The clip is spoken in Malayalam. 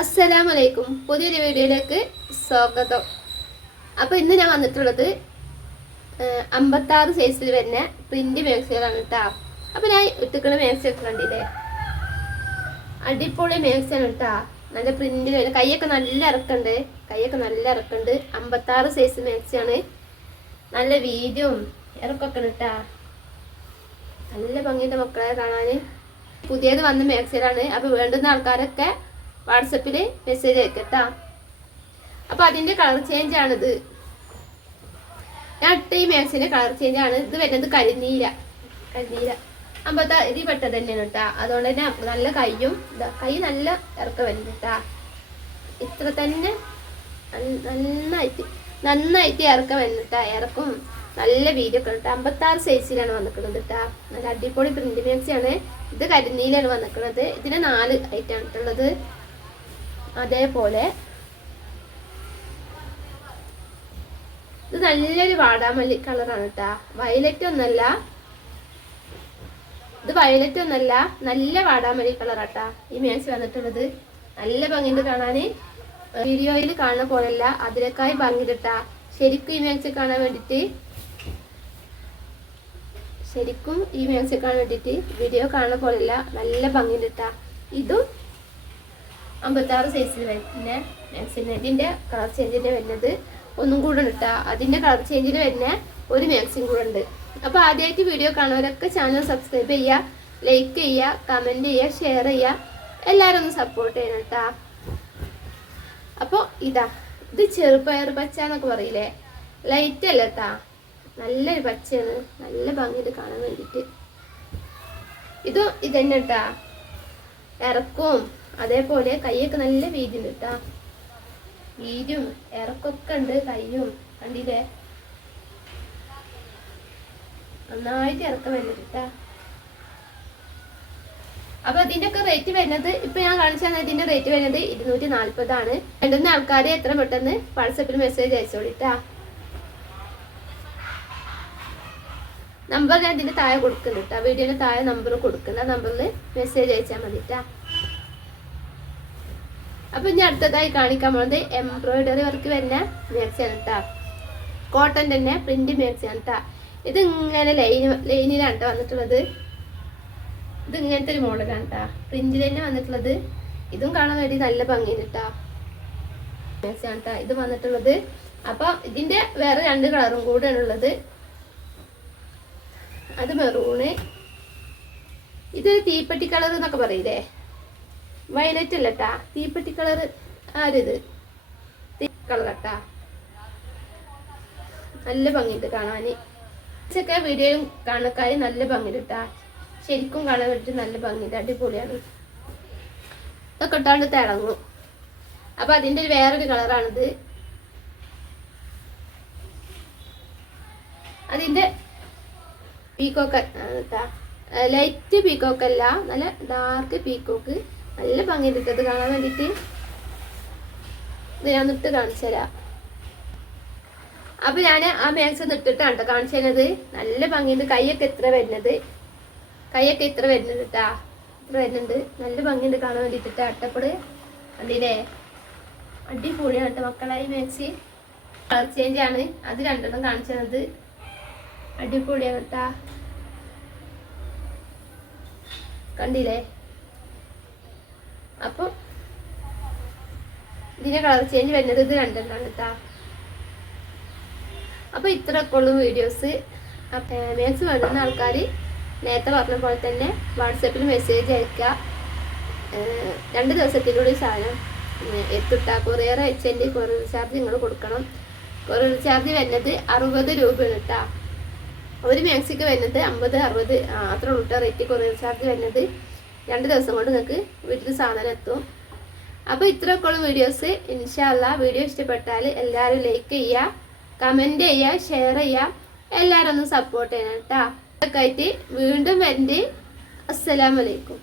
അസ്സലാമലൈക്കും. പുതിയൊരു വീഡിയോയിലേക്ക് സ്വാഗതം. അപ്പോൾ ഇന്ന് ഞാൻ വന്നിട്ടുള്ളത് അമ്പത്താറ് സൈസിൽ വരുന്ന പ്രിന്റ് മാക്സികളാണ് കേട്ടോ അപ്പോൾ ഞാൻ ഇട്ടിക്കണ മാക്സി ഒക്കെ കണ്ടില്ലേ അടിപൊളി മാക്സിയാണ് കേട്ടോ നല്ല പ്രിന്റ് വരുന്ന കൈയൊക്കെ നല്ല ഇറക്കുണ്ട്. കൈയൊക്കെ നല്ല ഇറക്കുണ്ട്. അമ്പത്താറ് സൈസ് മാക്സിയാണ് നല്ല വീതിയും ഇറക്കൊക്കെ കേട്ടോ നല്ല ഭംഗിയുടെ മക്കളെ കാണാൻ പുതിയത് വന്ന മാക്സിലാണ് അപ്പോൾ വേണ്ടുന്ന ആൾക്കാരൊക്കെ വാട്സപ്പിൽ മെസ്സേജ് അയക്കട്ടാ. അപ്പോൾ അതിന്റെ കളർ ചേഞ്ച് ആണിത്. ഞാൻ ഇട്ട ഈ മാക്സിന്റെ കളർ ചേഞ്ച് ആണ്. ഇത് വരുന്നത് കരിനീല. കരിനീല. അമ്പത്താ ഇത് പെട്ടത് തന്നെയാണ് കേട്ടാ. അതുകൊണ്ട് തന്നെ നല്ല ഇതാ കൈ നല്ല ഇറക്കം വരുന്നു കേട്ടാ. ഇത്ര തന്നെ നന്ന- നന്നായിട്ട് നന്നായിട്ട് ഇറക്കം വരുന്നുട്ടാ ഇറക്കും. നല്ല വീഡിയോ ഒക്കെ കേട്ടോ അമ്പത്താറ് സൈസിലാണ് വന്നിക്കുന്നത് കേട്ടാ. നല്ല അടിപൊളി പ്രിന്റ് മാക്സിയാണ് ഇത് കരിനീലാണ് വന്നിക്കുന്നത് ഇതിന് നാല് ഐറ്റാണ് ഉള്ളത് അതേപോലെ ഇത് നല്ലൊരു വാടാമല്ലി കളറാണ് കേട്ടാ വയലറ്റ് ഒന്നല്ല. ഇത് വയലറ്റ് ഒന്നല്ല. നല്ല വാടാമല്ലി കളറാട്ടാ ഈ മാക്സി വന്നിട്ടുള്ളത്. നല്ല ഭംഗിയുണ്ട് കാണാന്. വീഡിയോയിൽ കാണുന്ന പോലല്ല അതിലേക്കായി ഭംഗിട്ടാ ശരിക്കും ഈ മാക്സി കാണാൻ വേണ്ടിട്ട് ശരിക്കും ഈ മാക്സി കാണാൻ വേണ്ടിട്ട് വീഡിയോ കാണുന്ന പോലല്ല നല്ല ഭംഗിയുണ്ടാ ഇതും അമ്പത്താറ് സൈസിൽ വരുന്ന മാക്സിന് ഇതിന്റെ കളർ ചേഞ്ചിന് വരുന്നത് ഒന്നും കൂടെ ഉണ്ട് കേട്ടോ അതിന്റെ കളർ ചേഞ്ചിന് വരുന്ന ഒരു മാക്സിൻ കൂടെ ഉണ്ട് അപ്പോൾ ആദ്യമായിട്ട് വീഡിയോ കാണുന്നവരൊക്കെ ചാനൽ സബ്സ്ക്രൈബ് ചെയ്യുക ലൈക്ക് ചെയ്യുക കമന്റ് ചെയ്യുക ഷെയർ ചെയ്യുക. എല്ലാവരും ഒന്ന് സപ്പോർട്ട് ചെയ്യണം കേട്ടാ അപ്പോൾ ഇതാ ഇത് ചെറുപയർ പച്ച എന്നൊക്കെ പറയില്ലേ? ലൈറ്റ് അല്ല കേട്ടാ നല്ലൊരു പച്ചയാണ്. നല്ല ഭംഗിയിൽ കാണാൻ വേണ്ടിയിട്ട്. ഇതും ഇതന്നെ കേട്ടാ ഇറക്കവും അതേപോലെ കൈയൊക്കെ നല്ല വീതി ഉണ്ട് കേട്ടാ വീതിയും ഇറക്കൊക്കെ ഉണ്ട് കയ്യും കണ്ടില്ലേ? നന്നായിട്ട് ഇറക്കം വരുന്നുണ്ട് കേട്ടാ അപ്പൊ ഇതിന്റെ ഒക്കെ റേറ്റ് വരുന്നത് ഇപ്പൊ ഞാൻ കാണിച്ചു തന്നെ ഇതിന്റെ റേറ്റ് വരുന്നത് ഇരുന്നൂറ്റി നാല്പതാണ് വേണ്ടുന്ന ആൾക്കാരെ എത്ര പെട്ടെന്ന് വാട്സപ്പിൽ മെസ്സേജ് അയച്ചോളിട്ടാ നമ്പർ ഞാൻ ഇതിന്റെ താഴെ കൊടുക്കുന്നുണ്ട് വീഡിയോന്റെ താഴെ നമ്പർ കൊടുക്കുന്ന നമ്പറിൽ മെസ്സേജ് അയച്ചാൽ മതി ട്ടാ. അപ്പൊ ഞാൻ അടുത്തതായി കാണിക്കാൻ പോകുന്നത് എംബ്രോയിഡറി വർക്ക് വരുന്ന മാക്സിയാണ് കേട്ടോ കോട്ടൺ തന്നെ പ്രിന്റ് മാക്സിയാണ് കേട്ടോ ഇത് ഇങ്ങനെ ലൈനിലാണ് കേട്ടോ വന്നിട്ടുള്ളത്. ഇത് ഇങ്ങനത്തെ ഒരു മോഡലാണ് കേട്ടോ പ്രിന്റിൽ തന്നെ വന്നിട്ടുള്ളത്. ഇതും കാണാൻ വേണ്ടി നല്ല ഭംഗിയാണ് കേട്ടോ മാക്സിയാണ് കേട്ടോ ഇത് വന്നിട്ടുള്ളത്. അപ്പൊ ഇതിന്റെ വേറെ രണ്ട് കളറും കൂടെയാണ് ഉള്ളത്. അത് മെറൂണ് ഇതൊരു തീപ്പെട്ടി കളർ എന്നൊക്കെ പറയില്ലേ? വയലറ്റ് അല്ല കേട്ടാ തീപ്പെട്ടി കളർ ആരിത്? കേട്ടാ നല്ല ഭംഗിയുണ്ട് കാണാന്. ഇതൊക്കെ വീഡിയോയും കാണക്കായി നല്ല ഭംഗിയുണ്ട് കേട്ടാ ശരിക്കും കാണാൻ വേണ്ടി നല്ല ഭംഗിയുണ്ട്. അടിപൊളിയാണ്. ഇതൊക്കെ ഇട്ടാണ്ട് തിളങ്ങും. അപ്പൊ അതിന്റെ ഒരു വേറൊരു കളറാണിത് അതിന്റെ പീക്കോക്ക് ലൈറ്റ് പീക്കോക്കല്ല നല്ല ഡാർക്ക് പീക്കോക്ക് നല്ല ഭംഗിയുണ്ട് ഇത് കാണാൻ വേണ്ടിയിട്ട്. ഞാൻ നിട്ട് കാണിച്ചു തരാം. അപ്പൊ ഞാൻ ആ മാക്സ് നിട്ടിട്ടാണ് കാണിച്ചു തരുന്നത്. നല്ല ഭംഗിയുണ്ട്. കൈയൊക്കെ ഇത്ര വരുന്നത്. കൈയൊക്കെ ഇത്ര വരുന്നുണ്ട് കേട്ടാ. ഇത്ര വരുന്നുണ്ട്. നല്ല ഭംഗിയുണ്ട് കാണാൻ വേണ്ടിയിട്ട് അട്ടപ്പട്. കണ്ടില്ലേ? അടിപൊളിയാണ് കേട്ടോ മക്കളായി മാക്സ് കളർ ചേഞ്ച് ആണ്. അത് രണ്ടെണ്ണം കാണിച്ചു തന്നത്. അടിപൊളിയാണ് കേട്ടാ. കണ്ടില്ലേ? അപ്പം ഇതിന്റെ കളർ ചേഞ്ച് വരുന്നത് ഇത് രണ്ടെണ്ണമാണ് കേട്ടാ അപ്പൊ ഇത്രയൊക്കെ ഉള്ളു വീഡിയോസ് മാക്സ് വേണ്ടുന്ന ആൾക്കാർ നേരത്തെ പറഞ്ഞ പോലെ തന്നെ വാട്സപ്പിൽ മെസ്സേജ് അയക്കുക. രണ്ട് ദിവസത്തിനുള്ളിൽ സാധനം എത്തിട്ട. കൊറിയർ അയച്ചതിന്റെ കൊറിയർ ചാർജ് നിങ്ങൾ കൊടുക്കണം. കൊറിയർ ചാർജ് വരുന്നത് അറുപത് രൂപയാണ് കേട്ടോ ഒരു മാക്സിക്ക് വരുന്നത് അമ്പത് അറുപത് അത്ര ഉള്ള റേറ്റ് കൊറിയർ ചാർജ് വരുന്നത് രണ്ട് ദിവസം കൊണ്ട് നിങ്ങൾക്ക് വീട്ടിൽ സാധനം എത്തും. അപ്പോൾ ഇത്രയൊക്കെ ഉള്ള വീഡിയോസ് ഇൻഷാല്ല വീഡിയോ ഇഷ്ടപ്പെട്ടാൽ എല്ലാവരും ലൈക്ക് ചെയ്യുക കമന്റ് ചെയ്യുക ഷെയർ ചെയ്യുക. എല്ലാവരും ഒന്ന് സപ്പോർട്ട് ചെയ്യണം കേട്ടോ. ഇതൊക്കെ ആയിട്ട് വീണ്ടും വരണ്ട്. അസ്സലാമലൈക്കും